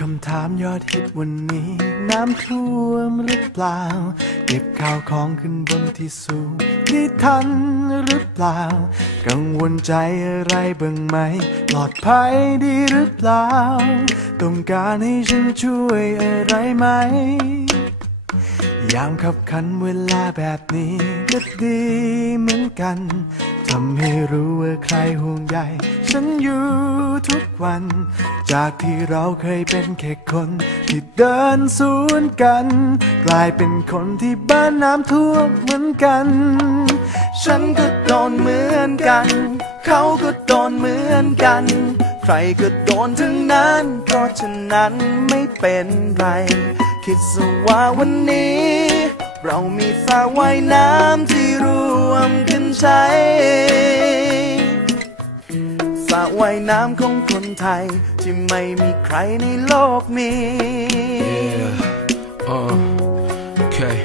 คำถามยอดฮิตวันนี้ น้ำท่วมหรือเปล่า เก็บข้าวของขึ้นบนที่สูงได้ทันหรือเปล่า กังวลใจอะไรบ้างไหม ปลอดภัยดีหรือเปล่า ต้องการให้ฉันช่วยอะไรไหม ยามขับขันเวลาแบบนี้ก็ดีเหมือนกัน ทำให้รู้ว่าใครห่วงใย ฉันอยู่ทุกวัน จากที่เราเคยเป็นแค่คนที่เดินสวนกัน กลายเป็นคนที่บ้านน้ำท่วมเหมือนกัน ฉันก็โดนเหมือนกัน เขาก็โดนเหมือนกัน ใครก็โดนทั้งนั้น เพราะฉะนั้นไม่เป็นไร คิดซะว่าวันนี้ เรามีสระว่ายน้ำที่รวมกันใช้ ว่ายน้ำของคนไทย ที่ไม่มีใครในโลกนี้ Yeah. Uh, okay.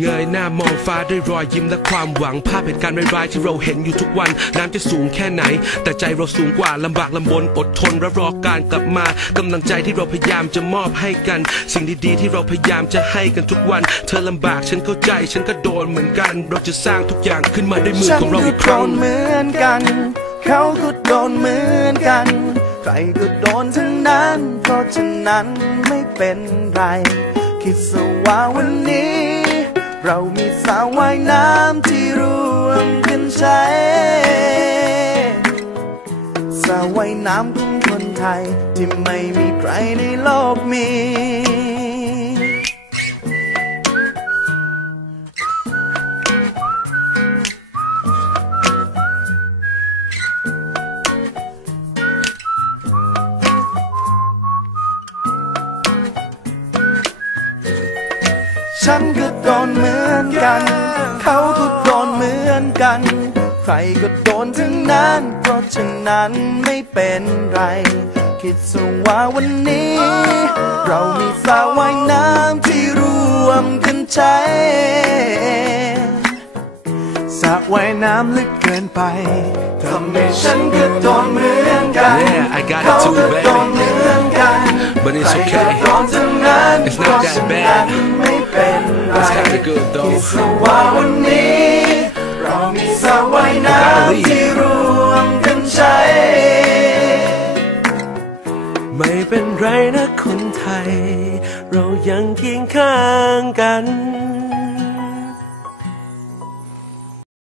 เงยหน้ามองฟ้าด้วยรอยยิ้มและความหวังภาพเหตุการณ์ร้ายๆที่เราเห็นอยู่ทุกวัน น้ำจะสูงแค่ไหน แต่ใจเราสูงกว่าลำบากลำบนอดทนและรอการกลับมากำลังใจที่เราพยายามจะมอบให้กัน สิ่งดีๆที่เราพยายามจะให้กันทุกวัน เธอลำบากฉันเข้าใจ ฉันก็โดนเหมือนกัน เราจะสร้างทุกอย่างขึ้นมาด้วยมือฉันของเราก็อีกคโดรั้งนเหมือนกัน เขาก็โดนเหมือนกัน ใครก็โดนทั้งนั้น เพราะฉะนั้นไม่เป็นไร คิดซะว่าวันนี้ เรามีสระว่ายน้ำที่รวมกันใช้สระว่ายน้ำของคนไทย ที่ไม่มีใครในโลกมี ฉันก็โดนเหมือนกัน เขาก็โดนเหมือนกัน ใครก็โดนทั้งนั้น เพราะฉะนั้นไม่เป็นไร คิดซะว่าวันนี้ เรามีสระว่ายน้ำที่รวมกันใช้สระว่ายน้ำลึกเกินไปทำให้ฉันก็โดนเหมือนกัน Yeah, I got เขาก็โดนเหมือนกัน But it's ใคร okay. ก็โดนทั้งนั้น It's not that bad. ไม่เป็นไร It's kinda good though. คิดซะว่าวันนี้เรามีสระว่ายน้ำที่รวมกันใช้ไม่เป็นไรนะคนไทย เรายังเคียงข้างกัน